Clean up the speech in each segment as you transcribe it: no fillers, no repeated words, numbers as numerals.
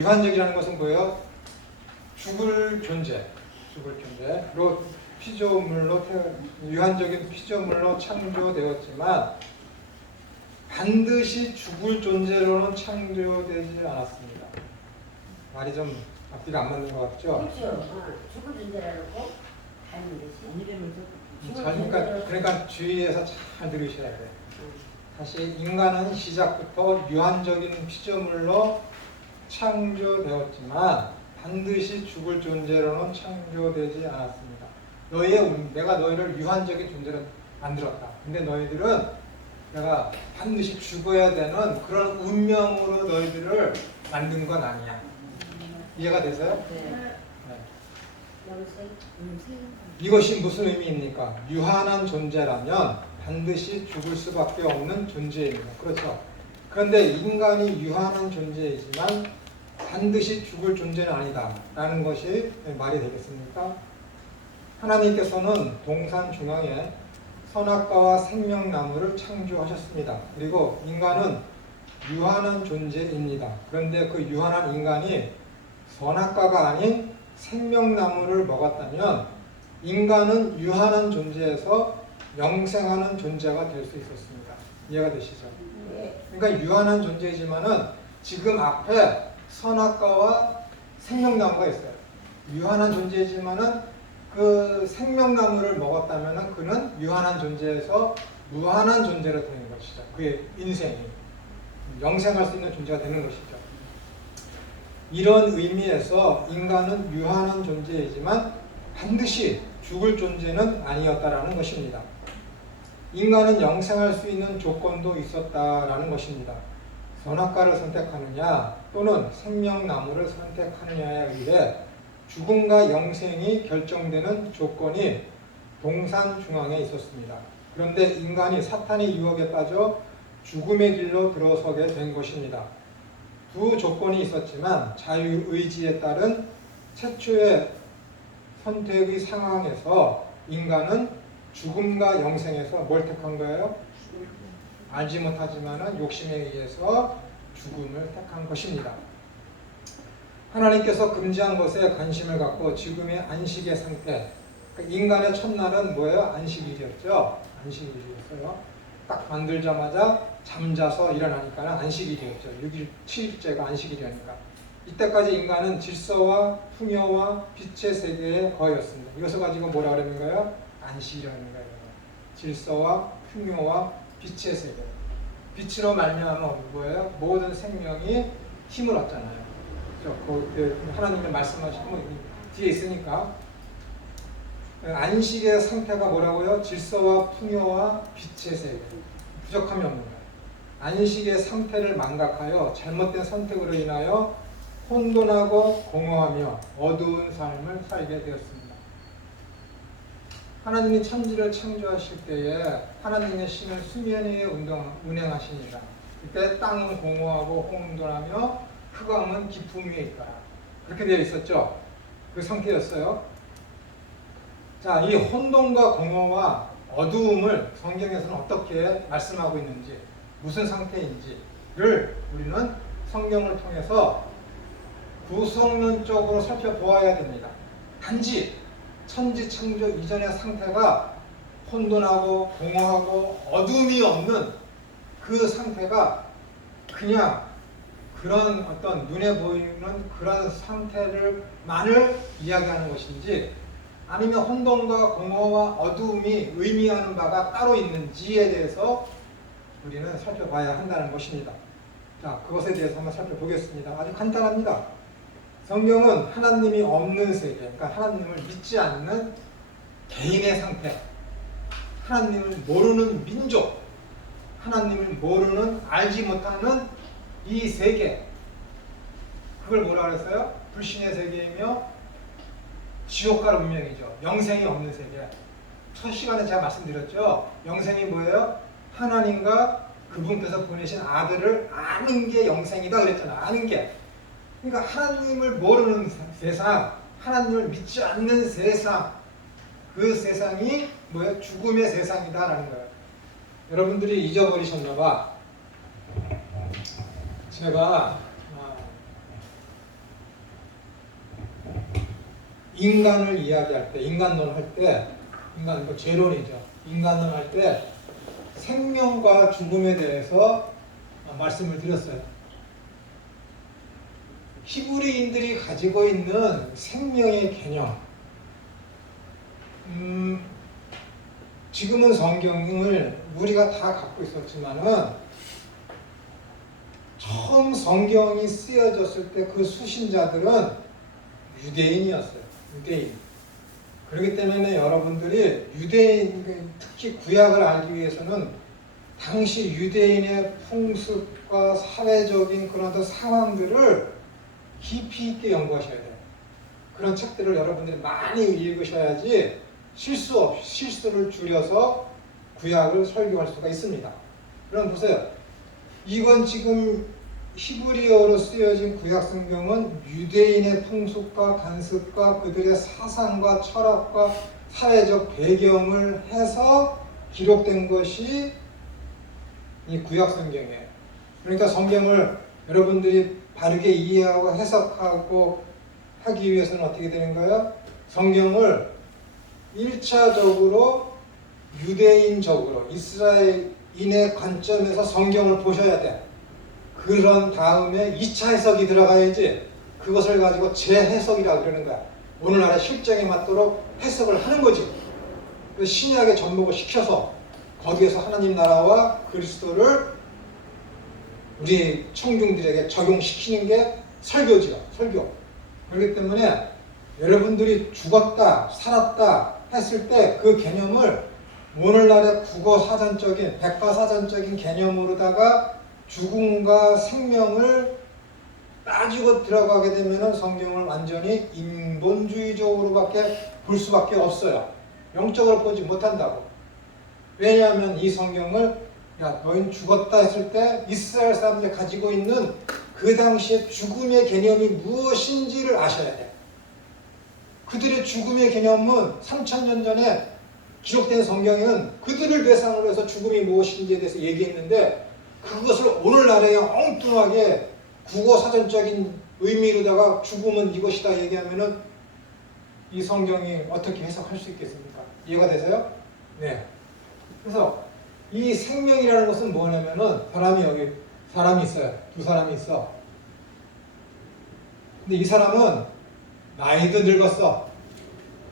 유한적이라는 것은 뭐예요? 죽을 존재로 유한적인 피조물로 창조되었지만 반드시 죽을 존재로는 창조되지 않았습니다. 말이 좀 앞뒤가 안 맞는 것 같죠? 그렇죠. 죽을 존재라고 하는 것이. 그러니까 주의해서 잘 들으셔야 돼요. 다시 인간은 시작부터 유한적인 피조물로 창조되었지만 반드시 죽을 존재로는 창조되지 않았습니다. 내가 너희를 유한적인 존재로 만들었다. 근데 너희들은 내가 반드시 죽어야 되는 그런 운명으로 너희들을 만든 건 아니야. 이해가 되세요? 네. 이것이 무슨 의미입니까? 유한한 존재라면 반드시 죽을 수밖에 없는 존재입니다. 그렇죠? 그런데 인간이 유한한 존재이지만 반드시 죽을 존재는 아니다 라는 것이 말이 되겠습니까? 하나님께서는 동산 중앙에 선악과와 생명나무를 창조하셨습니다. 그리고 인간은 유한한 존재입니다. 그런데 그 유한한 인간이 선악과가 아닌 생명나무를 먹었다면 인간은 유한한 존재에서 영생하는 존재가 될 수 있었습니다. 이해가 되시죠? 그러니까 유한한 존재이지만은 지금 앞에 선악과와 생명나무가 있어요. 유한한 존재이지만은 그 생명나무를 먹었다면은 그는 유한한 존재에서 무한한 존재로 되는 것이죠. 그의 인생이 영생할 수 있는 존재가 되는 것이죠. 이런 의미에서 인간은 유한한 존재이지만 반드시 죽을 존재는 아니었다라는 것입니다. 인간은 영생할 수 있는 조건도 있었다라는 것입니다. 선악과를 선택하느냐 또는 생명나무를 선택하느냐에 의해 죽음과 영생이 결정되는 조건이 동산 중앙에 있었습니다. 그런데 인간이 사탄의 유혹에 빠져 죽음의 길로 들어서게 된 것입니다. 두 조건이 있었지만 자유의지에 따른 최초의 선택의 상황에서 인간은 죽음과 영생에서 뭘 택한 거예요? 알지 못하지만 욕심에 의해서 죽음을 택한 것입니다. 하나님께서 금지한 것에 관심을 갖고 지금의 안식의 상태, 인간의 첫날은 뭐예요? 안식일이었죠. 안식일이었어요. 딱 만들자마자 잠자서 일어나니까 안식일이었죠. 6일, 7일째가 안식일이니까. 이때까지 인간은 질서와 풍요와 빛의 세계의 거였습니다. 이것을 가지고 뭐라 그러는 거예요? 안식이라는 거예요. 질서와 풍요와 빛의 세계. 빛으로 말미암아 뭐예요? 모든 생명이 힘을 얻잖아요. 그렇죠? 하나님의 말씀하신 거 뒤에 있으니까. 안식의 상태가 뭐라고요? 질서와 풍요와 빛의 세계. 부족함이 없는 거예요. 안식의 상태를 망각하여 잘못된 선택으로 인하여 혼돈하고 공허하며 어두운 삶을 살게 되었습니다. 하나님이 천지를 창조하실 때에 하나님의 신을 수면 위에 운행하십니다. 그때 땅은 공허하고 혼돈하며 흑암은 깊음 위에 있더라. 그렇게 되어 있었죠. 그 상태였어요. 자, 이 혼돈과 공허와 어두움을 성경에서는 어떻게 말씀하고 있는지, 무슨 상태인지를 우리는 성경을 통해서 구성론적으로 살펴보아야 됩니다. 단지 천지 창조 이전의 상태가 혼돈하고 공허하고 어둠이 없는 그 상태가 그냥 그런 어떤 눈에 보이는 그런 상태를만을 이야기하는 것인지 아니면 혼돈과 공허와 어두움이 의미하는 바가 따로 있는지에 대해서 우리는 살펴봐야 한다는 것입니다. 자, 그것에 대해서 한번 살펴보겠습니다. 아주 간단합니다. 성경은 하나님이 없는 세계, 그러니까 하나님을 믿지 않는 개인의 상태, 하나님을 모르는 민족, 하나님을 모르는 알지 못하는 이 세계, 그걸 뭐라 그랬어요? 불신의 세계이며 지옥과 운명이죠. 영생이 없는 세계. 첫 시간에 제가 말씀드렸죠. 영생이 뭐예요? 하나님과 그분께서 보내신 아들을 아는 게 영생이다 그랬잖아요. 아는 게. 그러니까 하나님을 모르는 세상, 하나님을 믿지 않는 세상, 그 세상이 뭐예요? 죽음의 세상이다라는 거예요. 여러분들이 잊어버리셨나 봐. 제가 인간을 이야기할 때, 인간론 할 때, 인간 뭐 죄론이죠. 인간론 할 때 생명과 죽음에 대해서 말씀을 드렸어요. 히브리인들이 가지고 있는 생명의 개념, 지금은 성경을 우리가 다 갖고 있었지만은 처음 성경이 쓰여졌을 때 그 수신자들은 유대인이었어요. 유대인. 그렇기 때문에 여러분들이 유대인, 특히 구약을 알기 위해서는 당시 유대인의 풍습과 사회적인 그런 어떤 상황들을 깊이 있게 연구하셔야 돼요. 그런 책들을 여러분들이 많이 읽으셔야지 실수를 줄여서 구약을 설교할 수가 있습니다. 그럼 보세요. 이건 지금 히브리어로 쓰여진 구약 성경은 유대인의 풍습과 관습과 그들의 사상과 철학과 사회적 배경을 해서 기록된 것이 이 구약 성경이에요. 그러니까 성경을 여러분들이 바르게 이해하고 해석하고 하기 위해서는 어떻게 되는 거예요? 성경을 1차적으로 유대인적으로 이스라엘인의 관점에서 성경을 보셔야 돼. 그런 다음에 2차 해석이 들어가야지 그것을 가지고 재해석이라고 그러는 거야. 오늘날의 실정에 맞도록 해석을 하는 거지. 신약에 접목을 시켜서 거기에서 하나님 나라와 그리스도를 우리 청중들에게 적용시키는 게 설교지요. 설교. 그렇기 때문에 여러분들이 죽었다, 살았다 했을 때 그 개념을 오늘날의 국어사전적인, 백과사전적인 개념으로다가 죽음과 생명을 따지고 들어가게 되면 성경을 완전히 인본주의적으로밖에 볼 수밖에 없어요. 영적으로 보지 못한다고. 왜냐하면 이 성경을 야, 너희는 죽었다 했을 때 이스라엘 사람들이 가지고 있는 그 당시에 죽음의 개념이 무엇인지를 아셔야 돼요. 그들의 죽음의 개념은 3000년 전에 기록된 성경에는 그들을 대상으로 해서 죽음이 무엇인지에 대해서 얘기했는데 그것을 오늘날에 엉뚱하게 국어사전적인 의미로다가 죽음은 이것이다 얘기하면은 이 성경이 어떻게 해석할 수 있겠습니까? 이해가 되세요? 네. 그래서 이 생명이라는 것은 뭐냐면은 사람이 있어요. 두 사람이 있어. 근데 이 사람은 나이도 늙었어.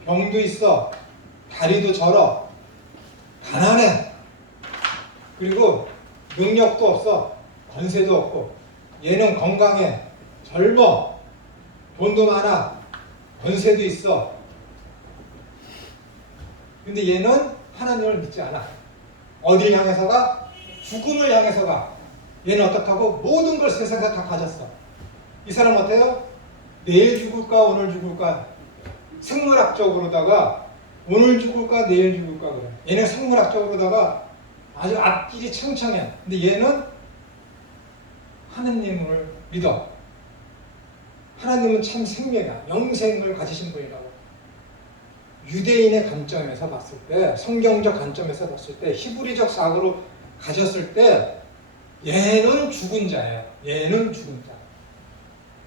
병도 있어. 다리도 저러. 가난해. 그리고 능력도 없어. 권세도 없고. 얘는 건강해. 젊어. 돈도 많아. 권세도 있어. 근데 얘는 하나님을 믿지 않아. 어딜 향해서 가? 죽음을 향해서 가. 얘는 어떻다고? 모든 걸 세상에 다 가졌어. 이 사람 어때요? 내일 죽을까 오늘 죽을까? 생물학적으로다가 오늘 죽을까 내일 죽을까 그래. 얘는 생물학적으로다가 아주 앞길이 창창해. 근데 얘는 하느님을 믿어. 하나님은 참 생명이야. 영생을 가지신 분이라고. 유대인의 관점에서 봤을 때, 성경적 관점에서 봤을 때, 히브리적 사고로 가졌을 때 얘는 죽은 자예요. 얘는 죽은 자.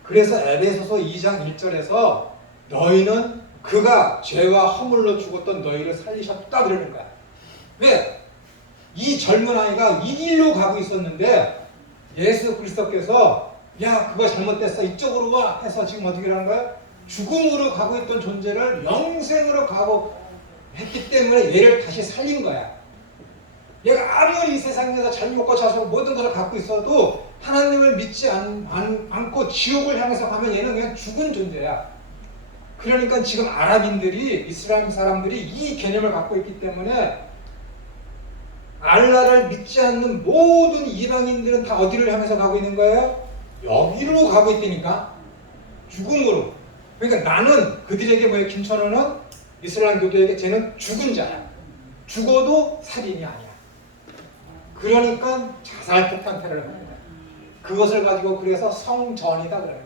그래서 에베소서 2장 1절에서 너희는 그가 죄와 허물로 죽었던 너희를 살리셨다 그러는 거야. 왜? 이 젊은 아이가 이 길로 가고 있었는데 예수 그리스도께서 야 그거 잘못됐어 이쪽으로 와 해서 지금 어떻게 하는 거야? 죽음으로 가고 있던 존재를 영생으로 가고 했기 때문에 얘를 다시 살린 거야. 얘가 아무리 이 세상에서 잘 먹고 잘 살고 모든 것을 갖고 있어도 하나님을 믿지 않고 지옥을 향해서 가면 얘는 그냥 죽은 존재야. 그러니까 지금 아랍인들이, 이스라엘 사람들이 이 개념을 갖고 있기 때문에 알라를 믿지 않는 모든 이방인들은 다 어디를 향해서 가고 있는 거예요? 여기로 가고 있다니까. 죽음으로. 그러니까 나는 그들에게 뭐예요? 김천호는 이슬람 교도에게 쟤는 죽은 자야. 죽어도 살인이 아니야. 그러니까 자살폭탄테러를 하는 거야. 그것을 가지고 그래서 성전이다 그래요.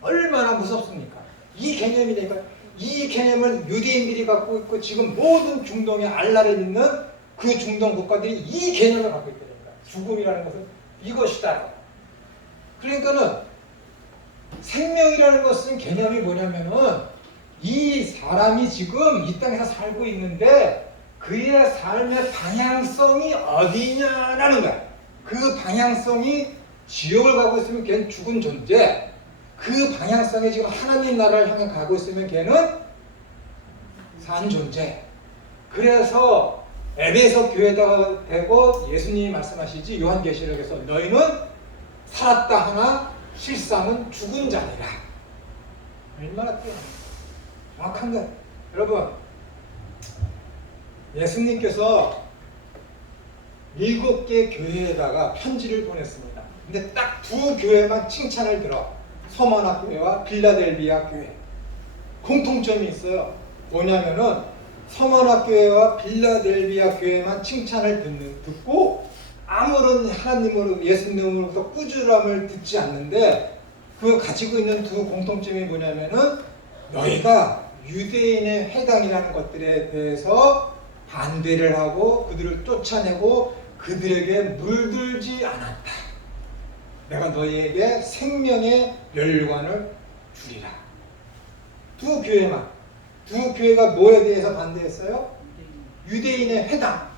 얼마나 무섭습니까? 이 개념이니까 이 개념을 유대인들이 갖고 있고 지금 모든 중동의 알라를 믿는 그 중동 국가들이 이 개념을 갖고 있다는 거야. 죽음이라는 것은 이것이다. 그러니까는 생명이라는 것은 개념이 뭐냐면은 이 사람이 지금 이 땅에서 살고 있는데 그의 삶의 방향성이 어디냐라는 거야. 그 방향성이 지옥을 가고 있으면 걔는 죽은 존재. 그 방향성에 지금 하나님 나라를 향해 가고 있으면 걔는 산 존재. 그래서 에베소 교회에다가 대고 예수님이 말씀하시지 요한계시록에서 너희는 살았다 하나 실상은 죽은 자니라. 얼마나 정확한 거. 여러분, 예수님께서 7개 교회에다가 편지를 보냈습니다. 근데 딱 2교회만 칭찬을 들어. 서머나 교회와 빌라델비아 교회. 공통점이 있어요. 뭐냐면은 서머나 교회와 빌라델비아 교회만 칭찬을 듣고 아무런 하나님으로 예수님으로부터 꾸준함을 듣지 않는데 그 가지고 있는 2 공통점이 뭐냐면은 너희가 유대인의 회당이라는 것들에 대해서 반대를 하고 그들을 쫓아내고 그들에게 물들지 않았다. 내가 너희에게 생명의 멸관을 주리라. 2교회만. 2교회가 뭐에 대해서 반대했어요? 유대인의 회당.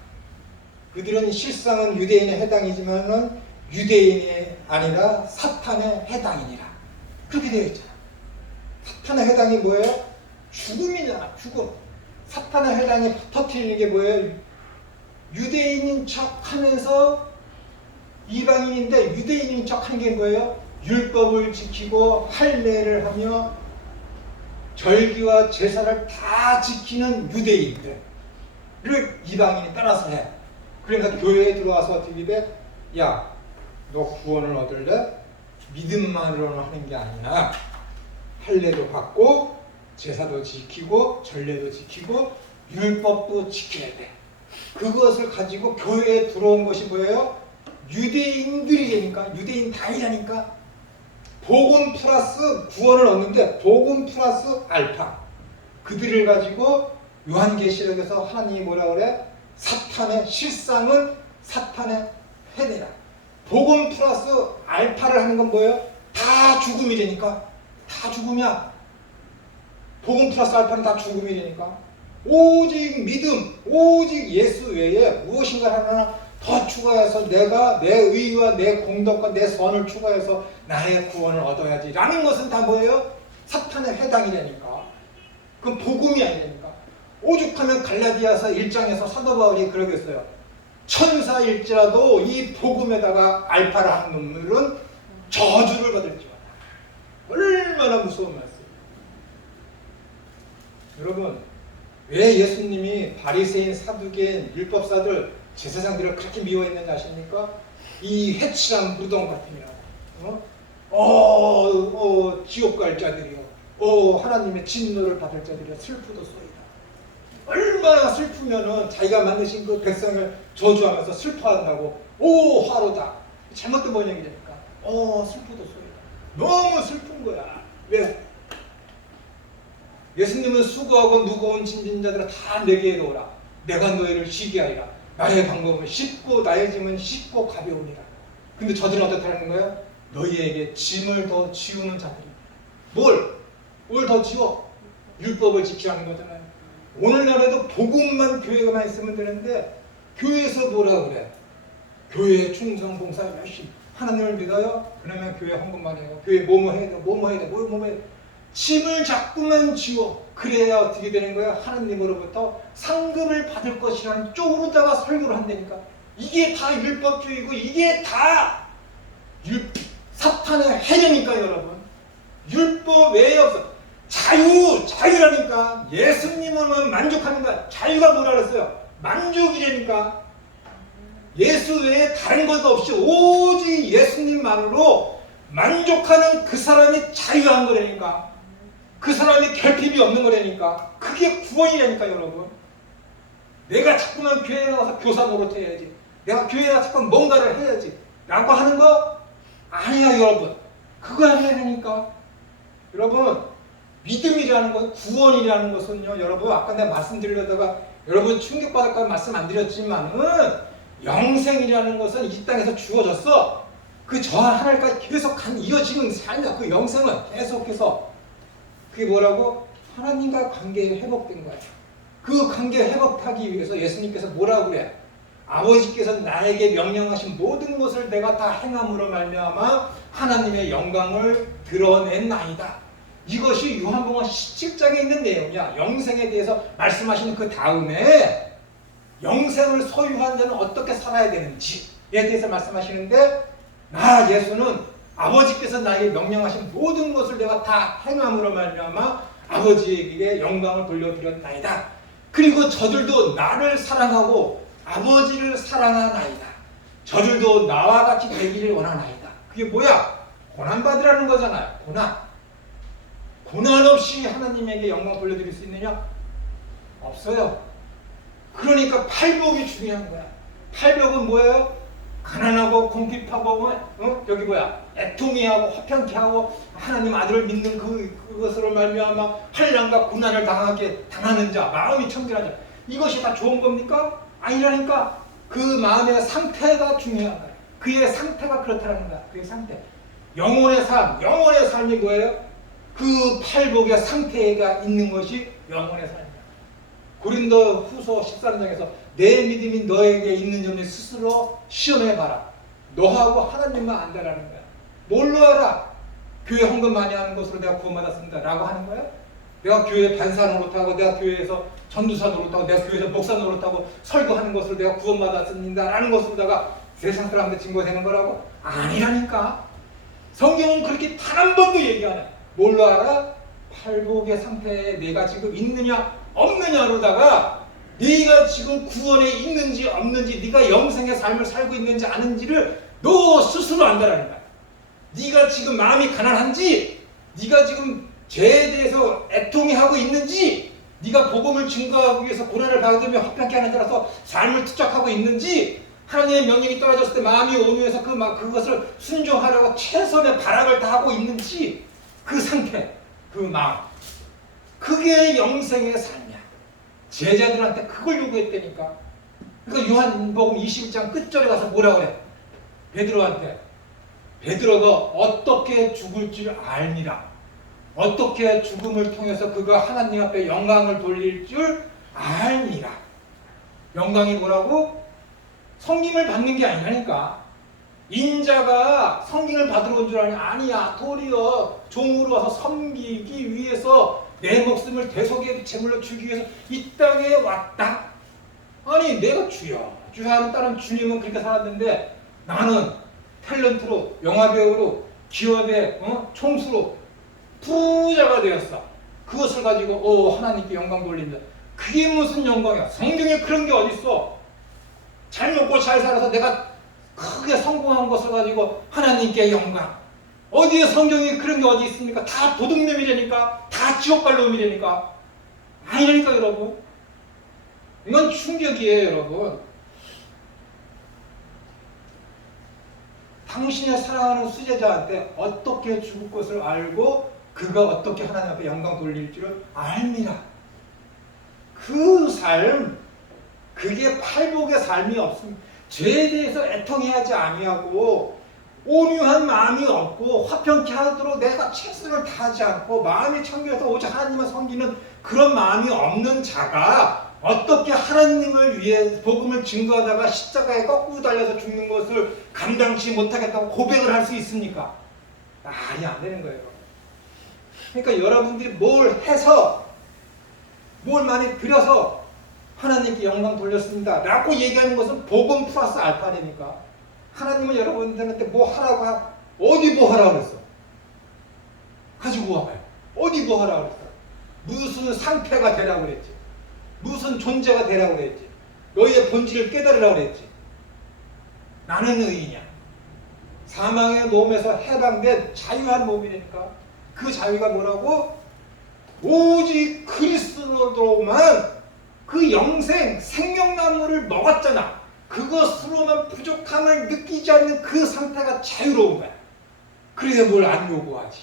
그들은 실상은 유대인의 회당이지만은 유대인이 아니라 사탄의 회당이니라. 그렇게 되어 있잖아. 사탄의 회당이 뭐예요? 죽음이잖아. 죽음. 사탄의 회당이 터뜨리는 게 뭐예요? 유대인인 척 하면서 이방인인데 유대인인 척 하는 게 뭐예요? 율법을 지키고 할례를 하며 절기와 제사를 다 지키는 유대인들을 이방인이 따라서 해. 그러면서 교회에 들어와서 어떻게 돼? 야, 너 구원을 얻을래? 믿음만으로는 하는 게 아니라 할례도 받고 제사도 지키고 전례도 지키고 율법도 지켜야 돼. 그것을 가지고 교회에 들어온 것이 뭐예요? 유대인들이라니까. 유대인 다이라니까. 복음 플러스 구원을 얻는데 복음 플러스 알파. 그들을 가지고 요한계시록에서 하나님이 뭐라 그래? 사탄의 실상은 사탄의 회대라. 복음 플러스 알파를 하는 건 뭐예요? 다 죽음이라니까. 다 죽음이야. 복음 플러스 알파는 다 죽음이라니까. 오직 믿음, 오직 예수 외에 무엇인가 하나 더 추가해서 내가 내 의와 내 공덕과 내 선을 추가해서 나의 구원을 얻어야지 라는 것은 다 뭐예요? 사탄의 회당이라니까. 그건 복음이 아니라니까. 오죽하면 갈라디아서 1장에서 사도 바울이 그러겠어요. 천사일지라도 이 복음에다가 알파를 하는 놈들은 저주를 받을지어다. 얼마나 무서운 말씀. 여러분, 왜 예수님이 바리새인, 사두개인, 율법사들, 제사장들을 그렇게 미워했는지 아십니까? 이 해칠한 무덤 같으니라고. 지옥 갈 자들이요. 하나님의 진노를 받을 자들이요. 슬프도소이다. 얼마나 슬프면은 자기가 만드신 그 백성을 저주하면서 슬퍼한다고. 화로다. 잘못된 번역이니까. 슬프도소이다. 너무 슬픈 거야. 왜? 예수님은 수고하고 무거운 짐진 자들아 다 내게 오라. 내가 너희를 쉬게 하리라. 나의 방법은 쉽고 나의 짐은 쉽고 가벼우니라. 근데 저들은 어떻게 하는 거예요? 너희에게 짐을 더 지우는 자들이. 뭘 더 지워? 율법을 지키라는 거잖아요. 오늘날에도 복음만 교회가만 있으면 되는데 교회에서 뭐라 그래? 교회에 충성 봉사 열심히. 하나님을 믿어요? 그러면 교회 헌금만 해요. 교회 뭐뭐 해야 돼? 뭐뭐 해야 돼? 뭐뭐 해야 돼? 짐을 자꾸만 지워. 그래야 어떻게 되는 거야? 하나님으로부터 상급을 받을 것이라는 쪽으로다가 설교를 한다니까. 이게 다 율법주의고 이게 다 사탄의 해녀니까 여러분. 율법 외에 없어. 자유라니까. 예수님으로만 만족하는 거야. 자유가 뭐라 그랬어요? 만족이라니까. 예수 외에 다른 것도 없이 오직 예수님만으로 만족하는 그 사람이 자유한 거라니까. 그 사람이 결핍이 없는 거라니까. 그게 구원이라니까 여러분. 내가 자꾸만 교회에 나와서 교사 노릇해야지. 내가 교회에 나와서 자꾸 뭔가를 해야지 라고 하는 거 아니야 여러분. 그거 아니라니까. 여러분, 믿음이라는 것, 구원이라는 것은요, 여러분, 아까 내가 말씀드리려다가 여러분 충격받을까 말씀 안 드렸지만은 영생이라는 것은 이 땅에서 주어졌어. 그 저 하늘까지 계속 이어지는 삶이야. 그 영생은 계속해서 그게 뭐라고? 하나님과 관계 회복된 거야. 그 관계 회복하기 위해서 예수님께서 뭐라고 그래? 아버지께서 나에게 명령하신 모든 것을 내가 다 행함으로 말미암아 하나님의 영광을 드러낸나이다. 이것이 요한복음 17장에 있는 내용이야. 영생에 대해서 말씀하시는 그 다음에 영생을 소유한 자는 어떻게 살아야 되는지에 대해서 말씀하시는데, 나 예수는 아버지께서 나에게 명령하신 모든 것을 내가 다 행함으로 말미암아 아버지에게 영광을 돌려드렸나이다. 그리고 저들도 나를 사랑하고 아버지를 사랑하나이다. 저들도 나와 같이 되기를 원하나이다. 그게 뭐야? 고난받으라는 거잖아요. 고난 없이 하나님에게 영광 돌려드릴 수 있느냐? 없어요. 그러니까 팔복이 중요한 거야. 팔복은 뭐예요? 가난하고 궁핍하고 여기 뭐야? 애통해하고 화평케하고 하나님 아들을 믿는 그것으로 말미암아 환난과 고난을 당하는 자, 마음이 청결한 자. 이것이 다 좋은 겁니까? 아니라니까. 그 마음의 상태가 중요한 거야. 그의 상태가 그렇다는 거야. 그의 상태. 영혼의 삶이 뭐예요? 그 팔복의 상태가 있는 것이 영혼의 삶이야. 고린도 후서 13장에서 내 믿음이 너에게 있는 점을 스스로 시험해봐라. 너하고 하나님만 안다라는 거야. 뭘로 알아? 교회 헌금 많이 하는 것으로 내가 구원받았습니다 라고 하는 거야? 내가 교회 반사 노릇하고 내가 교회에서 전도사 노릇하고 내가 교회에서 목사 노릇하고 설교하는 것으로 내가 구원받았습니다 라는 것으로다가 세상 사람한테 증거되는 거라고? 아니라니까. 성경은 그렇게 단 한 번도 얘기 안 해. 뭘로 알아? 팔복의 상태에 내가 지금 있느냐 없느냐로다가 네가 지금 구원에 있는지 없는지, 네가 영생의 삶을 살고 있는지 아는지를 너 스스로 안다라는 거야. 네가 지금 마음이 가난한지, 네가 지금 죄에 대해서 애통해하고 있는지, 네가 복음을 증거하기 위해서 고난을 받으며 화평케 하는 자라서 삶을 투척하고 있는지, 하나님의 명령이 떨어졌을 때 마음이 온유해서 그것을 순종하려고 최선의 발악을 다하고 있는지, 그 상태, 그 마음, 그게 영생의 삶이야. 제자들한테 그걸 요구했다니까. 그러니까 요한복음 21장 끝절에 가서 뭐라 그래? 베드로한테, 베드로가 어떻게 죽을 줄 알미라. 어떻게 죽음을 통해서 그가 하나님 앞에 영광을 돌릴 줄 알미라. 영광이 뭐라고? 성김을 받는 게 아니라니까. 인자가 성김을 받으러 온 줄 아니? 아니야. 도리어 종으로 와서 섬기기 위해서 내 목숨을 대속의 제물로 주기 위해서 이 땅에 왔다. 아니 내가 주여 하는 다른 주님은 그렇게 살았는데, 나는 탤런트로, 영화배우로, 기업의 총수로 부자가 되었어. 그것을 가지고 하나님께 영광 돌린다. 그게 무슨 영광이야? 성경에 그런 게 어딨어? 잘 먹고 잘 살아서 내가 크게 성공한 것을 가지고 하나님께 영광. 어디에 성경에 그런 게 어디 있습니까? 다 도둑놈이라니까. 다 지옥 갈 놈이라니까. 아니라니까 여러분. 이건 충격이에요 여러분. 당신의 사랑하는 수제자한테 어떻게 죽을 것을 알고 그가 어떻게 하나님 앞에 영광 돌릴 줄을 알미라. 그 삶, 그게 팔복의 삶이 없습니다. 죄에 대해서 애통해하지 아니하고 온유한 마음이 없고 화평케 하도록 내가 최선을 다하지 않고 마음이 청결해서 오직 하나님을 섬기는 그런 마음이 없는 자가 어떻게 하나님을 위해 복음을 증거하다가 십자가에 거꾸로 달려서 죽는 것을 감당치 못하겠다고 고백을 할 수 있습니까? 말이 안 되는 거예요. 그러니까 여러분들이 뭘 해서, 뭘 많이 들여서 하나님께 영광 돌렸습니다 라고 얘기하는 것은 복음 플러스 알파니까. 하나님은 여러분들한테 뭐 하라고 어디 뭐 하라고 그랬어? 가지고 와봐요. 어디 뭐 하라고 그랬어? 무슨 상태가 되라고 그랬지? 무슨 존재가 되라고 그랬지? 너희의 본질을 깨달으라고 그랬지? 나는 의인이야. 사망의 몸에서 해방된 자유한 몸이니까. 그 자유가 뭐라고? 오직 그리스도로만 그 영생, 생명나무를 먹었잖아. 그것으로만 부족함을 느끼지 않는 그 상태가 자유로운 거야. 그래서 뭘 안 요구하지.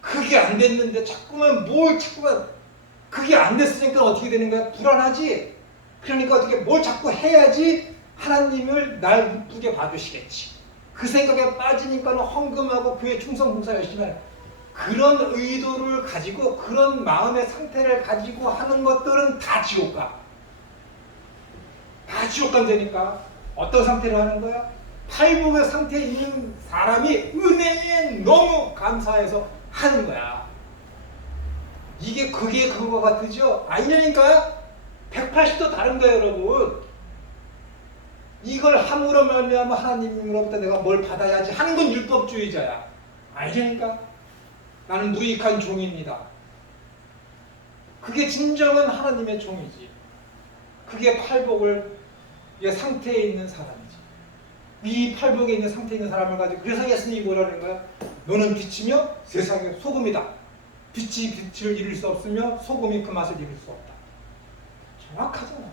그게 안 됐는데 자꾸만 그게 안 됐으니까 어떻게 되는 거야? 불안하지. 그러니까 어떻게 뭘 자꾸 해야지 하나님을 날 이쁘게 봐주시겠지. 그 생각에 빠지니까 헌금하고 교회 충성 봉사 열심히 하는. 그런 의도를 가지고 그런 마음의 상태를 가지고 하는 것들은 다 지옥 가. 다 지옥 간다니까. 어떤 상태로 하는 거야? 팔복의 상태에 있는 사람이 은혜에 너무 감사해서 하는 거야. 그게 그거 같으죠? 아니라니까. 180도 다른 거예요, 여러분. 이걸 함으로 말미암아 하나님으로부터 내가 뭘 받아야지 하는 건 율법주의자야. 아니라니까. 나는 무익한 종입니다. 그게 진정한 하나님의 종이지. 그게 팔복을 상태에 있는 사람이지. 이 팔복에 있는 상태에 있는 사람을 가지고 그래서 예수님이 뭐라는 거야? 너는 빛이며 세상의 소금이다. 빛이 빛을 이룰 수 없으며 소금이 그 맛을 이룰 수 없다. 정확하잖아.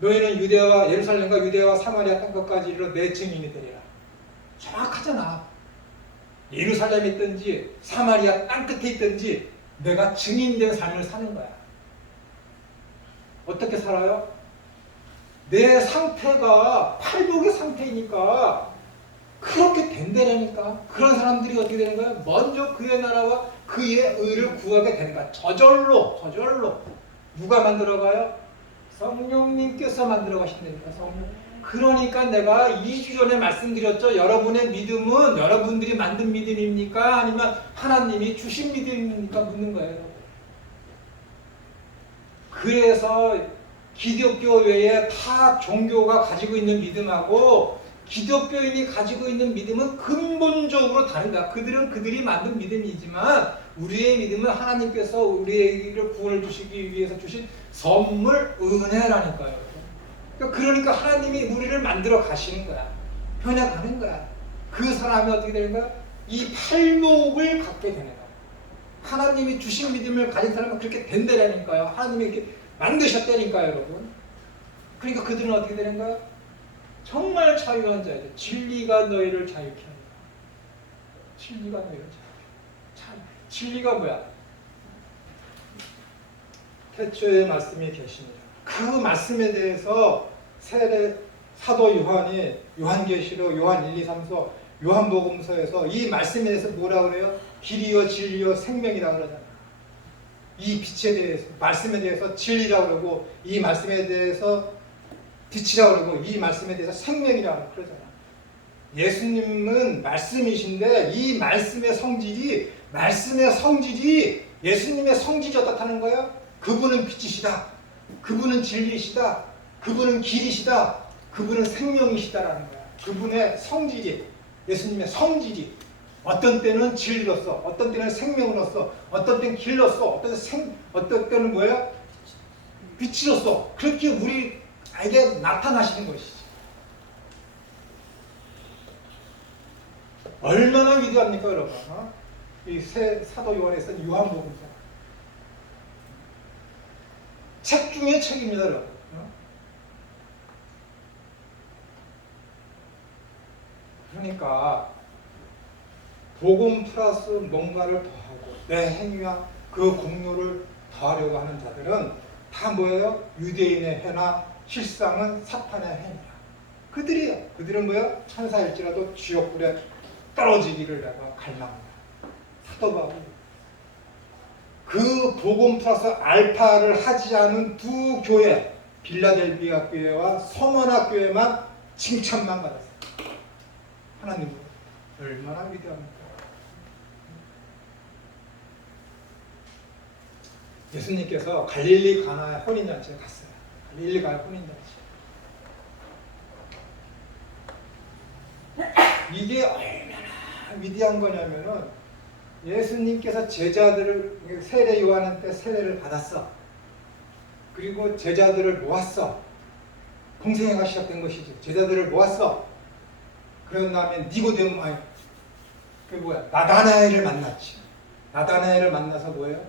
너희는 유대와 예루살렘과 유대와 사마리아 땅끝까지 이르러 내 증인이 되리라. 정확하잖아. 예루살렘에 있든지 사마리아 땅끝에 있든지 내가 증인된 삶을 사는 거야. 어떻게 살아요? 내 상태가 팔복의 상태이니까 그렇게 된다니까. 그런 사람들이 어떻게 되는 거야? 먼저 그의 나라와 그의 의를 구하게 되는 거야. 저절로. 누가 만들어가요? 성령님께서 만들어 가신다니까. 성령. 그러니까 내가 2주 전에 말씀드렸죠. 여러분의 믿음은 여러분들이 만든 믿음입니까? 아니면 하나님이 주신 믿음입니까? 묻는 거예요. 그래서 기독교 외에 타 종교가 가지고 있는 믿음하고 기독교인이 가지고 있는 믿음은 근본적으로 다르다. 그들은 그들이 만든 믿음이지만 우리의 믿음은 하나님께서 우리에게 구원을 주시기 위해서 주신 선물, 은혜라니까요. 그러니까 하나님이 우리를 만들어 가시는 거야. 변해가는 거야. 그 사람이 어떻게 되는 거야? 이 팔복을 갖게 되는 거야. 하나님이 주신 믿음을 가진 사람은 그렇게 된다니까요. 하나님이 이렇게 만드셨다니까요, 여러분. 그러니까 그들은 어떻게 되는 거야? 정말 자유한 자이죠. 진리가 너희를 자유케 한다. 진리가 너희를 자유케 한다. 진리가 뭐야? 태초에 말씀이 계시니라. 그 말씀에 대해서 사도 요한이 요한계시록, 요한 1, 2, 3서, 요한복음서에서 이 말씀에 대해서 뭐라 그래요? 길이요 진리요 생명이라고 그러잖아요. 이 빛에 대해서, 말씀에 대해서 진리라고 그러고 이 말씀에 대해서 빛이라고 그러고 이 말씀에 대해서 생명이라고 그러잖아요. 예수님은 말씀이신데 이 말씀의 성질이 예수님의 성질이 어떻다는 거예요? 그분은 빛이시다. 그분은 진리시다. 그분은 길이시다. 그분은 생명이시다라는 거야. 그분의 성질이, 예수님의 성질이 어떤 때는 진리로서, 어떤 때는 생명으로서, 어떤 때는 길로서, 어떤 때는 뭐예요? 빛으로서 그렇게 우리에게 나타나시는 것이지. 얼마나 위대합니까, 여러분? 이 사도 요한에 쓴 요한복음서. 책 중에 책입니다, 여러분. 그러니까 복음 플러스 뭔가를 더하고 내 행위와 그 공로를 더하려고 하는 자들은 다 뭐예요? 유대인의 해나 실상은 사탄의 행위야. 그들이요. 그들은 뭐예요? 천사일지라도 지옥불에 떨어지기를 내가 갈망한다. 사도 바울이 그 복음 플러스 알파를 하지 않은 두 교회, 빌라델비아 교회와 서머나 교회만 칭찬만 받았어요. 하나님은 얼마나 위대합니까? 예수님께서 갈릴리 가나의 혼인잔치에 갔어요. 갈릴리 가나의 혼인잔치. 이게 얼마나 위대한 거냐면은 예수님께서 제자들을 세례 요한한테 세례를 받았어. 그리고 제자들을 모았어. 공생애가 시작된 것이지. 제자들을 모았어. 그런 다음에 니고데모, 나다나엘을 만났지. 나다나엘을 만나서 뭐예요?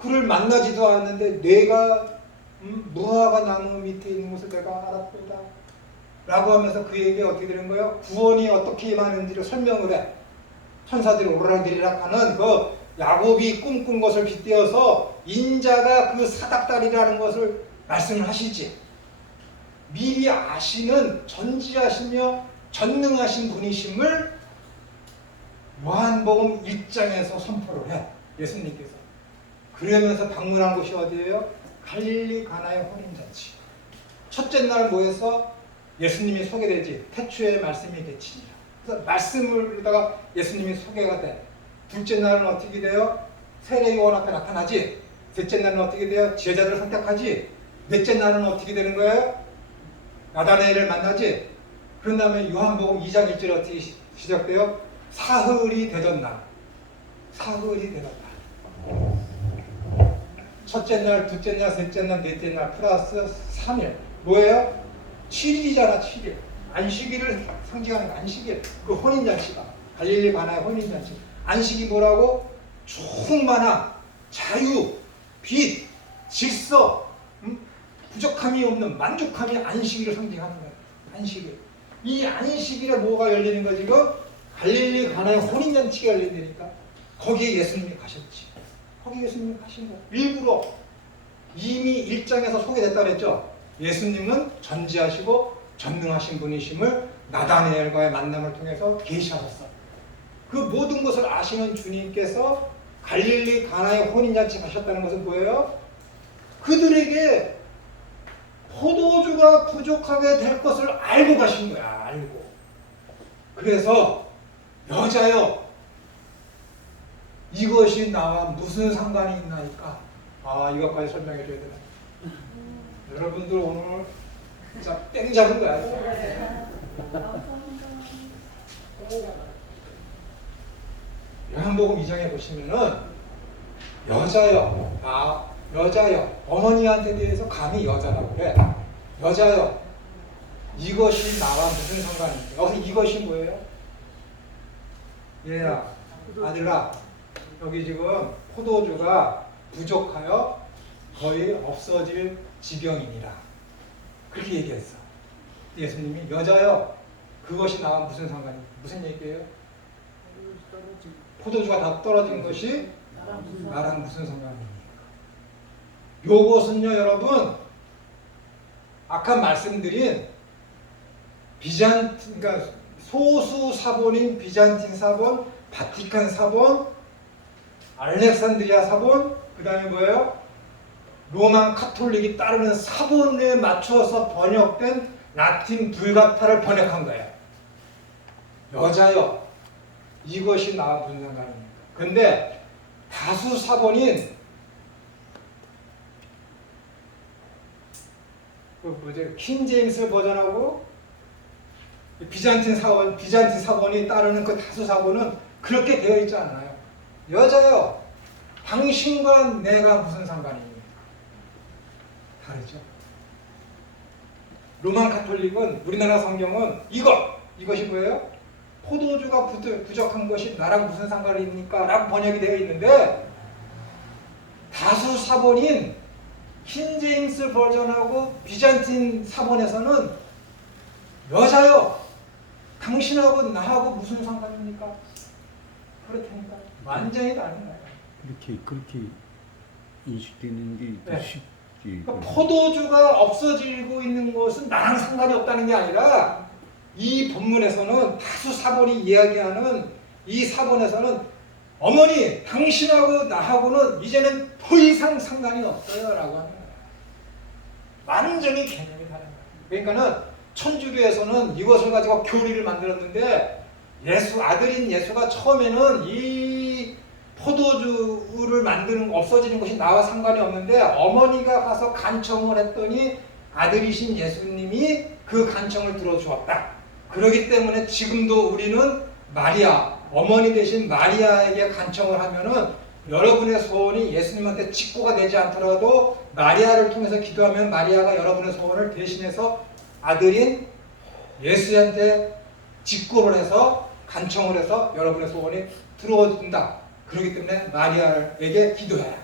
그를 만나지도 않았는데 내가 무화과 나무 밑에 있는 것을 내가 알았도다 라고 하면서 그에게 어떻게 되는 거예요? 구원이 어떻게 임하는지를 설명을 해. 천사들이 오르락내리락 하는 그 야곱이 꿈꾼 것을 빗대어서 인자가 그 사닥다리라는 것을 말씀을 하시지. 미리 아시는 전지하시며 전능하신 분이심을 요한복음 1장에서 선포를 해. 예수님께서. 그러면서 방문한 곳이 어디예요? 갈릴리 가나의 혼인잔치. 첫째 날 뭐해서 예수님이 소개되지. 태초에 말씀이 계시니라. 그래서 말씀을다가 예수님이 소개가 돼. 둘째 날은 어떻게 돼요? 세례 요한 앞에 나타나지. 셋째 날은 어떻게 돼요? 제자들을 선택하지. 넷째 날은 어떻게 되는 거예요? 나다나엘을 만나지. 그런 다음에 요한복음 2장 1절에 어떻게 시작돼요? 사흘이 되던 날. 사흘이 되던 날. 첫째 날, 둘째 날, 셋째 날, 넷째 날 플러스 3일. 뭐예요? 7일이잖아, 7일. 안식일을 상징하는 거, 안식일. 그 혼인잔치가. 갈릴리 가나의 혼인잔치. 안식이 뭐라고? 충만한 자유, 빛, 질서, 부족함이 없는 만족함이 안식일을 상징하는 거예요. 안식일. 이 안식일에 뭐가 열리는 거지? 지금 갈릴리 가나의 혼인잔치가 열린다니까. 거기에 예수님이 가셨지. 거기 예수님이 가신 거예요. 일부러 이미 1장에서 소개됐다 그랬죠. 예수님은 전지하시고 전능하신 분이심을 나다나엘과의 만남을 통해서 계시하셨어. 그 모든 것을 아시는 주님께서 갈릴리 가나의 혼인잔치 가셨다는 것은 뭐예요? 그들에게 포도주가 부족하게 될 것을 알고 가신 거야. 알고. 그래서 여자여 이것이 나와 무슨 상관이 있나이까? 아, 이것까지 설명해 줘야 되나? 여러분들 오늘 진짜 땡 잡은 거야. 요한복음 2장에 보시면은 여자여, 여자여, 어머니한테 대해서 감히 여자라고 그래. 여자여, 이것이 나와 무슨 상관이 있어? 여기서 이것이 뭐예요? 얘야, 아들아, 여기 지금 포도주가 부족하여 거의 없어질 지경이니라. 그렇게 얘기했어. 예수님이 여자여, 그것이 나와 무슨 상관이? 무슨 얘기예요? 포도주가 다 떨어진 것이 나랑 무슨 상관입니까? 요것은요, 여러분, 아까 말씀드린 그러니까 소수 사본인 비잔틴 사본, 바티칸 사본, 알렉산드리아 사본, 그 다음에 뭐예요? 로만 카톨릭이 따르는 사본에 맞춰서 번역된 라틴 불가타를 번역한 거예요. 여자여, 이것이 나와 무슨 상관입니까? 근데 다수 사본인 킹제임스 버전하고 비잔틴 사본이 따르는 그 다수 사본은 그렇게 되어 있지 않아요. 여자여, 당신과 내가 무슨 상관입니까? 다르죠. 로만 카톨릭은, 우리나라 성경은 이것이 뭐예요? 포도주가 부족한 것이 나랑 무슨 상관입니까? 라고 번역이 되어 있는데, 다수 사본인 킹제임스 버전하고 비잔틴 사본에서는 여자여, 당신하고 나하고 무슨 상관입니까? 그렇다니까. 완전히 다른 거예요. 그렇게 인식되는 게 네. 쉽지. 그러니까 포도주가 없어지고 있는 것은 나랑 상관이 없다는 게 아니라, 이 본문에서는 다수 사본이 이야기하는 이 사본에서는 어머니, 당신하고 나하고는 이제는 더 이상 상관이 없어요 라고 하는 거예요. 완전히 개념이 다른 거예요. 그러니까는 천주교에서는 이것을 가지고 교리를 만들었는데, 아들인 예수가 처음에는 이 포도주를 없어지는 것이 나와 상관이 없는데, 어머니가 가서 간청을 했더니 아들이신 예수님이 그 간청을 들어주었다. 그렇기 때문에 지금도 우리는 어머니 대신 마리아에게 간청을 하면은 여러분의 소원이 예수님한테 직고가 되지 않더라도 마리아를 통해서 기도하면 마리아가 여러분의 소원을 대신해서 아들인 예수한테 직고를 해서 간청을 해서 여러분의 소원이 들어준다. 그렇기 때문에 마리아에게 기도해라.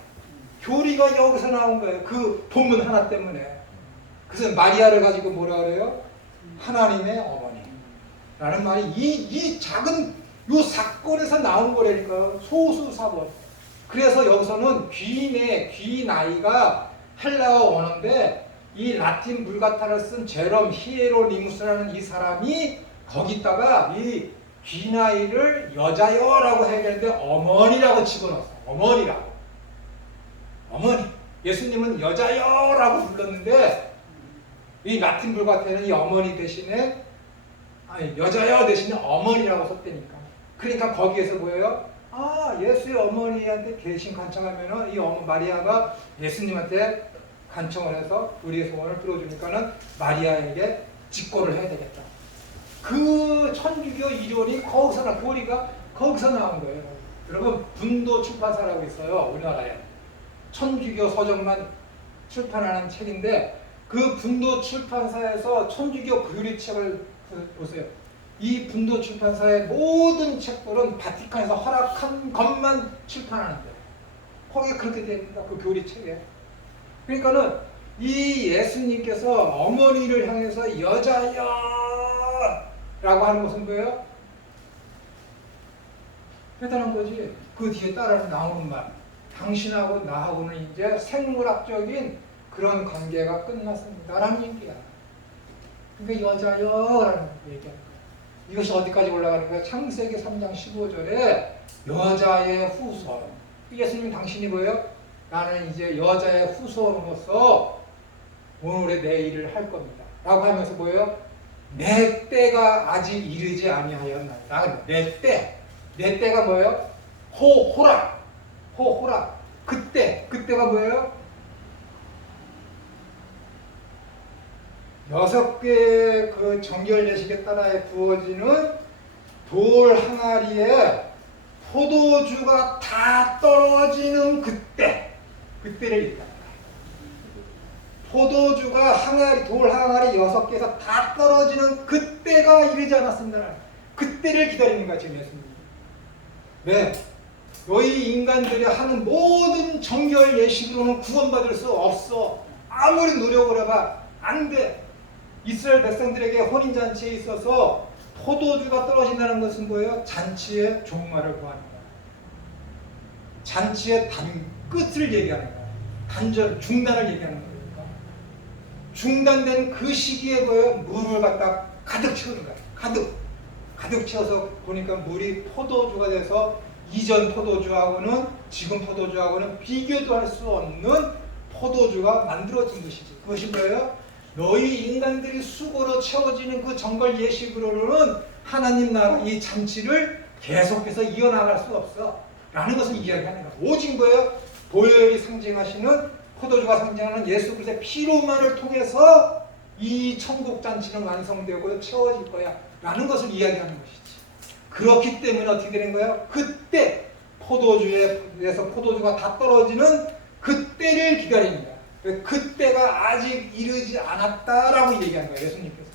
교리가 여기서 나온 거예요. 그 본문 하나 때문에. 그래서 마리아를 가지고 뭐라 그래요? 하나님의 어머니 라는 말이 이 작은 요 사건에서 나온 거라니까. 소수 사본. 그래서 여기서는 귀인 아이가 헬라어 언어인데, 이 라틴 불가타를 쓴 제롬 히에로니무스라는 이 사람이 거기다가 이 귀나이를 여자여라고 해야 되는데 어머니라고 집어넣었어. 어머니라고. 어머니. 예수님은 여자여라고 불렀는데 이 라틴 불가태는 이 어머니 대신에 여자여 대신에 어머니라고 썼다니까. 그러니까 거기에서 뭐예요? 예수의 어머니한테 계신 간청하면은 이 마리아가 예수님한테 간청을 해서 우리의 소원을 들어주니까는 마리아에게 직고를 해야 되겠다. 그 천주교 이론이 거기서 교리가 거기서 나온 거예요. 여러분 분도 출판사라고 있어요. 우리나라에 천주교 서적만 출판하는 책인데 그 분도 출판사에서 천주교 교리책을 보세요. 이 분도 출판사의 모든 책들은 바티칸에서 허락한 것만 출판하는데 거기에 그렇게 됩니다. 그 교리책에. 그러니까는 이 예수님께서 어머니를 향해서 여자여 라고 하는 것은 뭐예요? 대단한 거지. 그 뒤에 따라 나오는 말. 당신하고 나하고는 이제 생물학적인 그런 관계가 끝났습니다. 라는 얘기야. 그러니까 여자여라는 얘기야. 이것이 어디까지 올라가는 거야? 창세기 3장 15절에 여자의 후손. 예수님 당신이 뭐예요? 나는 이제 여자의 후손으로서 오늘의 내 일을 할 겁니다. 라고 하면서 뭐예요? 내 때가 아직 이르지 아니하였나이다. 내 때. 내 때가 뭐예요? 호라. 그때가 뭐예요? 6개의 그 정결 예식에 따라 부어지는 돌 항아리에 포도주가 다 떨어지는 그때를 얘기합니다. 포도주가 돌 항아리 6개에서 다 떨어지는 그때가 이르지 않았습니다. 그때를 기다리는 거야 지금 예수님. 왜? 너희 인간들이 하는 모든 정결 예식으로는 구원받을 수 없어. 아무리 노력을 해봐 안 돼. 이스라엘 백성들에게 혼인잔치에 있어서 포도주가 떨어진다는 것은 뭐예요? 잔치의 종말을 구하는 거야. 잔치의 끝을 얘기하는 거야. 중단을 얘기하는 거니까. 중단된 그 시기에 뭐예요? 물을 갖다 가득 채우는 거야. 가득 채워서 보니까 물이 포도주가 돼서 이전 포도주하고는 지금 포도주하고는 비교도 할 수 없는 포도주가 만들어진 것이지. 그것이 뭐예요? 너희 인간들이 수고로 채워지는 그 정걸 예식으로는 하나님 나라 이 잔치를 계속해서 이어나갈 수 없어. 라는 것을 이야기하는 거야. 오직 뭐예요? 보혈이 상징하시는 포도주가 상징하는 예수 그리스도의 피로만을 통해서 이 천국 잔치는 완성되고 채워질 거야. 라는 것을 이야기하는 것이지. 그렇기 때문에 어떻게 되는 거예요? 그때 포도주에서 포도주가 다 떨어지는 그때를 기다립니다. 그때가 아직 이르지 않았다라고 얘기하는 거예요. 예수님께서.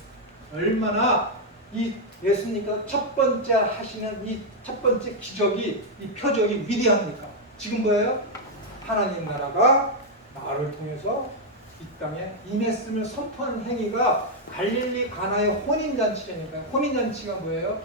얼마나 이 예수님께서 첫 번째 하시는 이 첫 번째 기적이 이 표적이 위대합니까? 지금 뭐예요? 하나님 나라가 나를 통해서 이 땅에 임했음을 선포하는 행위가 갈릴리 가나의 혼인잔치라니까요. 혼인잔치가 뭐예요?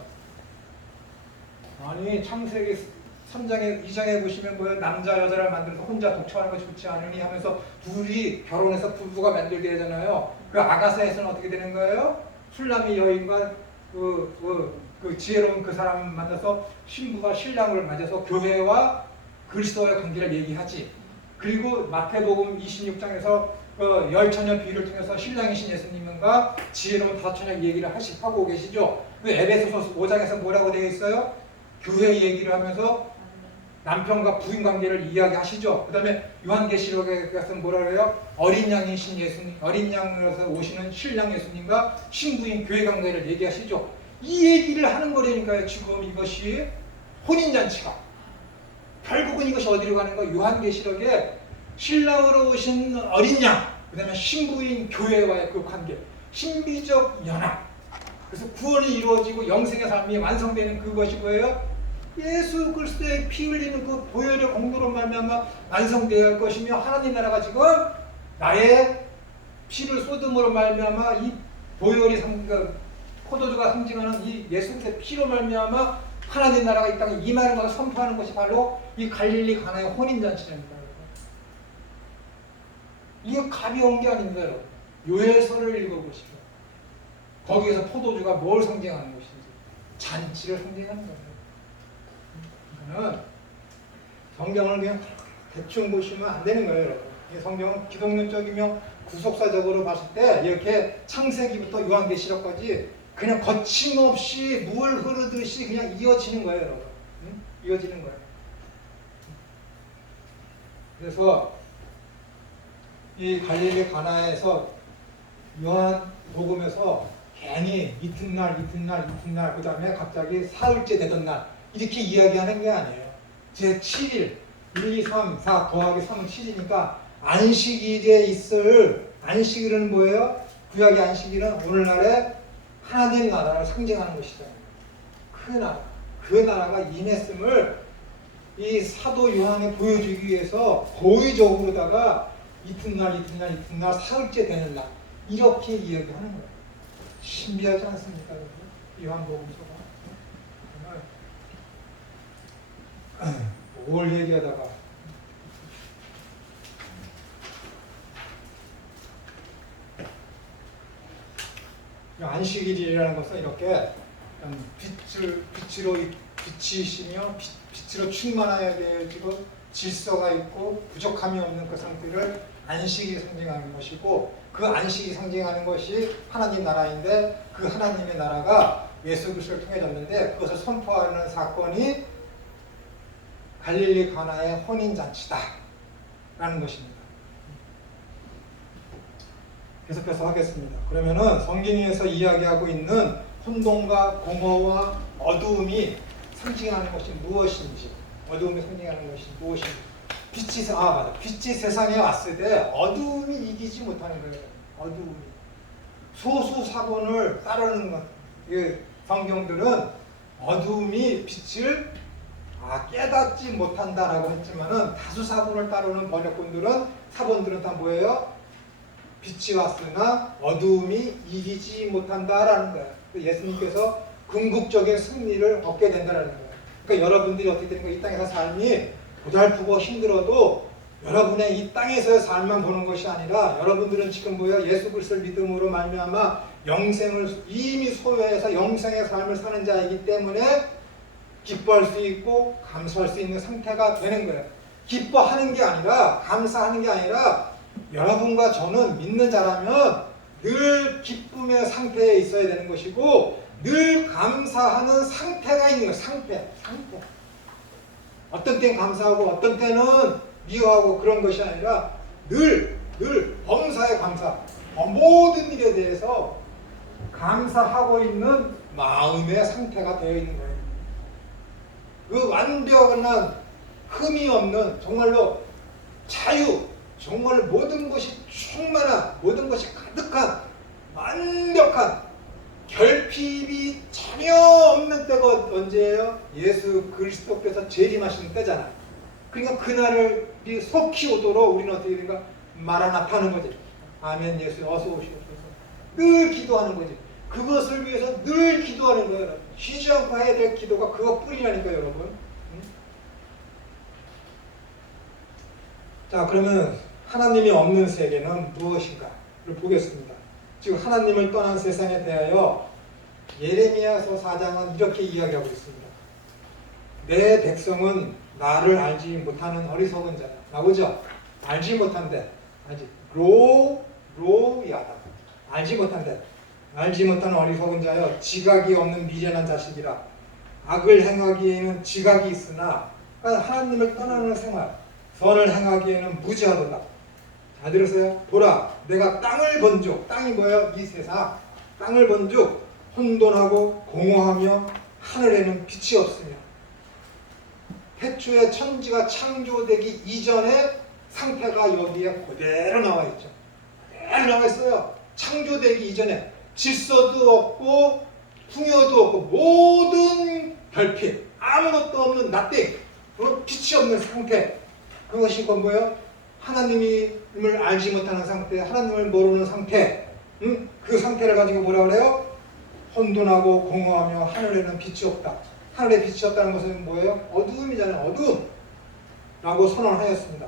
아니 창세기 3장에 2장에 보시면 뭐예요? 남자 여자를 만들어서 혼자 독처하는 것이 좋지 않으니 하면서 둘이 결혼해서 부부가 만들게 되잖아요. 그 아가사에서는 어떻게 되는 거예요? 술람이 여인과 그 지혜로운 그 사람을 만나서 신부가 신랑을 맞아서 교회와 그리스도와의 관계를 얘기하지. 그리고 마태복음 26장에서 그 열처녀 비유를 통해서 신랑이신 예수님과 지혜로운 다처녀 얘기를 하고 계시죠. 그 에베소서 5장에서 뭐라고 되어 있어요? 교회 얘기를 하면서 남편과 부인 관계를 이야기하시죠. 그 다음에 요한계시록에 가서 뭐라 그래요? 어린 양이신 예수님, 어린 양으로서 오시는 신랑 예수님과 신부인 교회 관계를 얘기하시죠. 이 얘기를 하는 거라니까요. 지금 이것이 혼인잔치가. 결국은 이것이 어디로 가는 거예요? 요한계시록에 신랑으로 오신 어린 양, 그 다음에 신부인 교회와의 그 관계, 신비적 연합. 그래서 구원이 이루어지고 영생의 삶이 완성되는 그것이 뭐예요? 예수 그리스도의 피 흘리는 그 보혈의 공로로 말미암아 완성되어야 할 것이며 하나님 나라가 지금 나의 피를 쏟음으로 말미암아 이 보혈이 포도주가 상징하는 이 예수 그리스도의 피로 말미암아 하나님 나라가 이 땅에 임하는 것을 선포하는 것이 바로 이 갈릴리 가나의 혼인잔치입니다. 이게 가벼운 게 아닙니다. 여러분. 요엘서를 읽어보시죠. 거기에서 포도주가 뭘 상징하는 것인지 잔치를 상징하는 거예요. 그러니까는 성경을 그냥 대충 보시면 안 되는 거예요, 여러분. 이 성경은 기독론적이며 구속사적으로 봤을 때 이렇게 창세기부터 요한계시록까지 그냥 거침없이 물 흐르듯이 그냥 이어지는 거예요, 여러분. 응? 이어지는 거예요. 그래서 이 갈릴리 가나에서 요한복음에서 괜히 이튿날 그 다음에 갑자기 사흘째 되던 날 이렇게 이야기하는 게 아니에요. 제7일 1, 2, 3, 4 더하기 3은 7이니까 안식일에 있을 안식일은 뭐예요? 구약의 안식일은 오늘날의 하나님 나라를 상징하는 것이죠. 그 나라가 임했음을 이 사도 요한에 보여주기 위해서 고의적으로다가 이튿날 사흘째 되는 날 이렇게 이야기하는 거예요. 신비하지 않습니까? 요한복음서가 정말 뭘 얘기하다가 안식일이라는 것은 이렇게 빛으로 빛이시며 빛으로 충만하여 되어지고 질서가 있고 부족함이 없는 그 상태를 안식이 상징하는 것이고 그 안식이 상징하는 것이 하나님 나라인데 그 하나님의 나라가 예수 그리스도를 통해졌는데 그것을 선포하는 사건이 갈릴리 가나의 혼인잔치다 라는 것입니다. 계속해서 하겠습니다. 그러면은 성경에서 이야기하고 있는 혼돈과 공허와 어두움이 상징하는 것이 무엇인지, 어두움이 상징하는 것이 무엇인지, 빛이 세상에 왔을 때 어두움이 이기지 못하는 거예요. 어두움이 소수사본을 따르는 것. 성경들은 어두움이 빛을 깨닫지 못한다라고 했지만은 다수사본을 따르는 사본들은 다 뭐예요? 빛이 왔으나 어두움이 이기지 못한다라는 거예요. 예수님께서 궁극적인 승리를 얻게 된다는 거예요. 그러니까 여러분들이 어떻게 되는 거예요? 이 땅에서 삶이 고달프고 힘들어도 여러분의 이 땅에서의 삶만 보는 것이 아니라 여러분들은 지금 뭐예요? 예수 그리스도를 믿음으로 말미암아 영생을 이미 소유해서 영생의 삶을 사는 자이기 때문에 기뻐할 수 있고 감사할 수 있는 상태가 되는 거예요. 기뻐하는 게 아니라 감사하는 게 아니라 여러분과 저는 믿는 자라면 늘 기쁨의 상태에 있어야 되는 것이고 늘 감사하는 상태가 있는 거예요. 상태. 어떤 때는 감사하고 어떤 때는 미워하고 그런 것이 아니라 늘 범사에 감사. 모든 일에 대해서 감사하고 있는 마음의 상태가 되어 있는 거예요. 그 완벽한 흠이 없는 정말로 자유, 정말 모든 것이 충만한, 모든 것이 가득한 완벽한 결핍이 전혀 없는 때가 언제예요? 예수 그리스도께서 재림하시는 때잖아. 그러니까 그날을 속히 오도록 우리는 어떻게 되는가? 마라나타는 거지. 아멘 예수 어서 오시옵소서. 늘 기도하는 거지. 그것을 위해서 늘 기도하는 거예요. 쉬지 않고 해야 될 기도가 그것뿐이라니까요, 여러분. 자, 그러면 하나님이 없는 세계는 무엇인가를 보겠습니다. 지금 하나님을 떠난 세상에 대하여 예레미야서 4장은 이렇게 이야기하고 있습니다. 내 백성은 나를 알지 못하는 어리석은 자다. 나오죠? 알지 못한대. 로야다. 알지 못한대. 알지 못하는 어리석은 자여 지각이 없는 미련한 자식이라. 악을 행하기에는 지각이 있으나 하나님을 떠나는 생활, 선을 행하기에는 무지하도다. 잘 들으세요? 보라, 내가 땅을 번죽, 땅이 뭐예요? 이 세상. 땅을 번죽 혼돈하고 공허하며 하늘에는 빛이 없으며. 태초에 천지가 창조되기 이전의 상태가 여기에 그대로 나와 있죠. 그대로 나와 있어요. 창조되기 이전에 질서도 없고 풍요도 없고 모든 결핍, 아무것도 없는 nothing, 빛이 없는 상태. 그것이 뭐예요? 하나님을 알지 못하는 상태, 하나님을 모르는 상태. 그 상태를 가지고 뭐라 그래요? 혼돈하고 공허하며 하늘에는 빛이 없다. 하늘에 빛이 없다는 것은 뭐예요? 어두움이잖아요. 어두움 라고 선언하였습니다.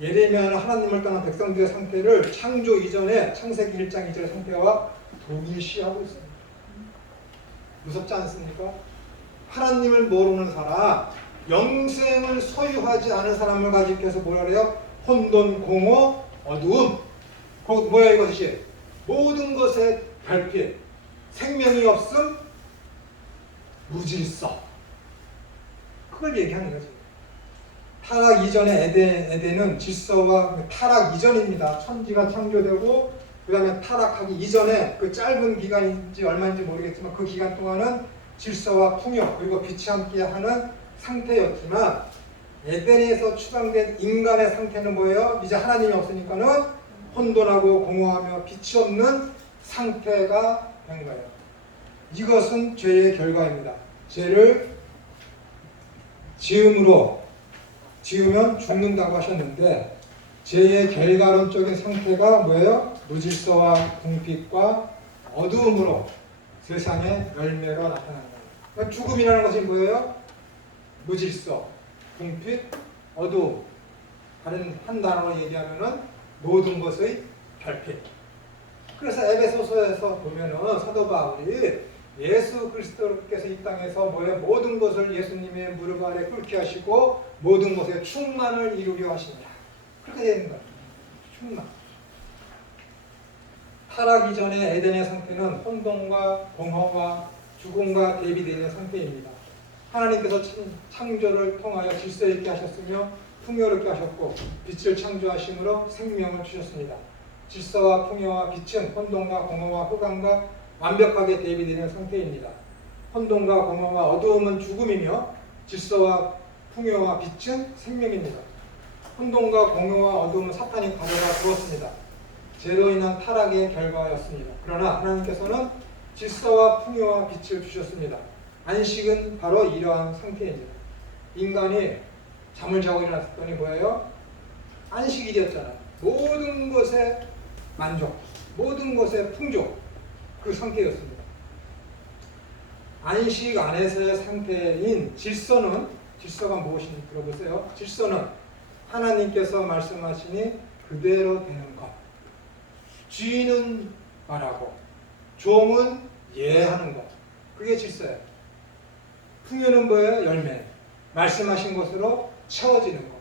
예레미야는 하나님을 떠난 백성들의 상태를 창조 이전에 창세기 1장 2절의 상태와 동일시하고 있습니다. 무섭지 않습니까? 하나님을 모르는 사람, 영생을 소유하지 않은 사람을 가지고 해서 뭐라 그래요? 혼돈, 공허, 어두움. 뭐야 이것이? 모든 것의 결핍, 생명이 없음, 무질서. 그걸 얘기하는 거지. 타락 이전의 에덴은 질서와 타락 이전입니다. 천지가 창조되고 그 다음에 타락하기 이전에 그 짧은 기간인지 얼마인지 모르겠지만 그 기간 동안은 질서와 풍요 그리고 빛이 함께하는 상태였지만 에덴에서 추방된 인간의 상태는 뭐예요? 이제 하나님이 없으니까는 혼돈하고 공허하며 빛이 없는 상태가 된 거예요. 이것은 죄의 결과입니다. 죄를 지으면 죽는다고 하셨는데 죄의 결과론적인 상태가 뭐예요? 무질서와 궁핍과 어두움으로 세상의 열매로 나타나는 거예요. 그러니까 죽음이라는 것이 뭐예요? 무질서, 궁핍, 어두움. 다른 한 단어로 얘기하면은 모든 것의 결핍. 그래서 에베소서에서 보면은 사도 바울이 예수 그리스도께서 이 땅에서 뭐예요? 모든 것을 예수님의 무릎 아래 꿇게 하시고 모든 것에 충만을 이루려 하십니다. 그렇게 되는 거예요. 충만. 타락 이전의 에덴의 상태는 혼돈과 공허와 죽음과 대비되는 상태입니다. 하나님께서 창조를 통하여 질서 있게 하셨으며 풍요롭게 하셨고 빛을 창조하심으로 생명을 주셨습니다. 질서와 풍요와 빛은 혼돈과 공허와 흑암과 완벽하게 대비되는 상태입니다. 혼돈과 공허와 어두움은 죽음이며 질서와 풍요와 빛은 생명입니다. 혼돈과 공허와 어두움은 사탄이 가져다 주었습니다. 죄로 인한 타락의 결과였습니다. 그러나 하나님께서는 질서와 풍요와 빛을 주셨습니다. 안식은 바로 이러한 상태입니다. 인간이 잠을 자고 일어났더니 뭐예요? 안식일이었잖아요. 모든 것에 만족, 모든 것에 풍족, 그 상태였습니다. 안식 안에서의 상태인 질서가 무엇인지 들어보세요. 질서는 하나님께서 말씀하시니 그대로 되는 것. 주인은 말하고 종은 예하는 것. 그게 질서예요. 풍요는 뭐예요? 열매. 말씀하신 것으로 채워지는 것.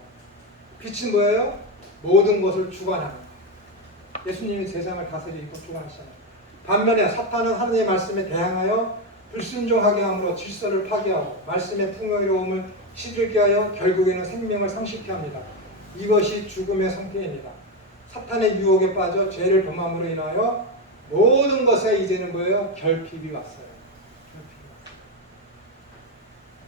빛은 뭐예요? 모든 것을 주관하는 것. 예수님이 세상을 다스리고 주관하시잖아요. 반면에 사탄은 하나님의 말씀에 대항하여 불순종하게 함으로 질서를 파괴하고 말씀의 풍요로움을 시들게 하여 결국에는 생명을 상실케 합니다. 이것이 죽음의 상태입니다. 사탄의 유혹에 빠져 죄를 범함으로 인하여 모든 것에 이제는 뭐예요? 결핍이 왔어요.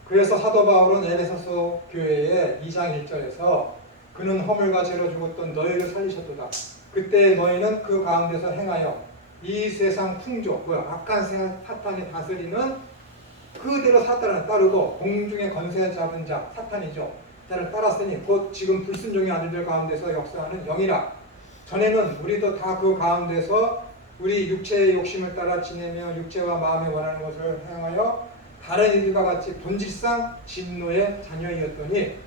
그래서 사도 바울은 에베소서 교회의 2장 1절에서 그는 허물과 죄로 죽었던 너희를 살리셨도다. 그때 너희는 그 가운데서 행하여 이 세상 풍조, 악한 세상 사탄이 다스리는 그대로 사탄을 따르고 공중의 권세 잡은 자, 사탄이죠. 나를 따랐으니 곧 지금 불순종의 아들들 가운데서 역사하는 영이라. 전에는 우리도 다 그 가운데서 우리 육체의 욕심을 따라 지내며 육체와 마음에 원하는 것을 행하여 다른 이들과 같이 본질상 진노의 자녀이었더니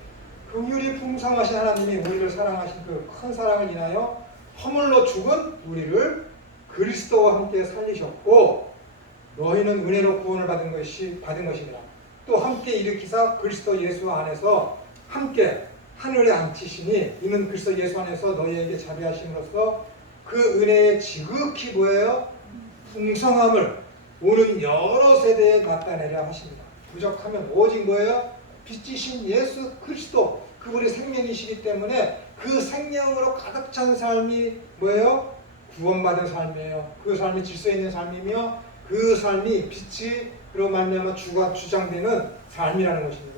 긍휼이 풍성하신 하나님이 우리를 사랑하신 그 큰 사랑을 인하여 허물로 죽은 우리를 그리스도와 함께 살리셨고 너희는 은혜로 구원을 받은 것입니다. 또 함께 일으키사 그리스도 예수 안에서 함께 하늘에 앉히시니 이는 그리스도 예수 안에서 너희에게 자비하심으로써 그 은혜의 지극히 뭐예요? 풍성함을 오는 여러 세대에 나타내려 하십니다. 부족하면 오직 뭐예요? 빛이신 예수 그리스도 그분이 생명이시기 때문에 그 생명으로 가득 찬 삶이 뭐예요? 구원받은 삶이에요. 그 삶이 질서 있는 삶이며 그 삶이 빛으로 말미암아 주장되는 삶이라는 것입니다.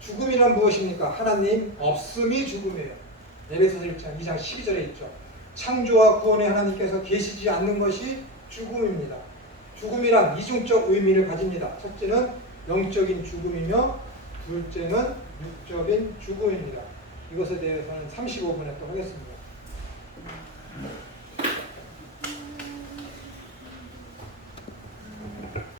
죽음이란 무엇입니까? 하나님 없음이 죽음이에요. 에베소서 1장 2장 12절에 있죠. 창조와 구원의 하나님께서 계시지 않는 것이 죽음입니다. 죽음이란 이중적 의미를 가집니다. 첫째는 영적인 죽음이며 둘째는 육적인 죽음입니다. 이것에 대해서는 35분에 또 하겠습니다.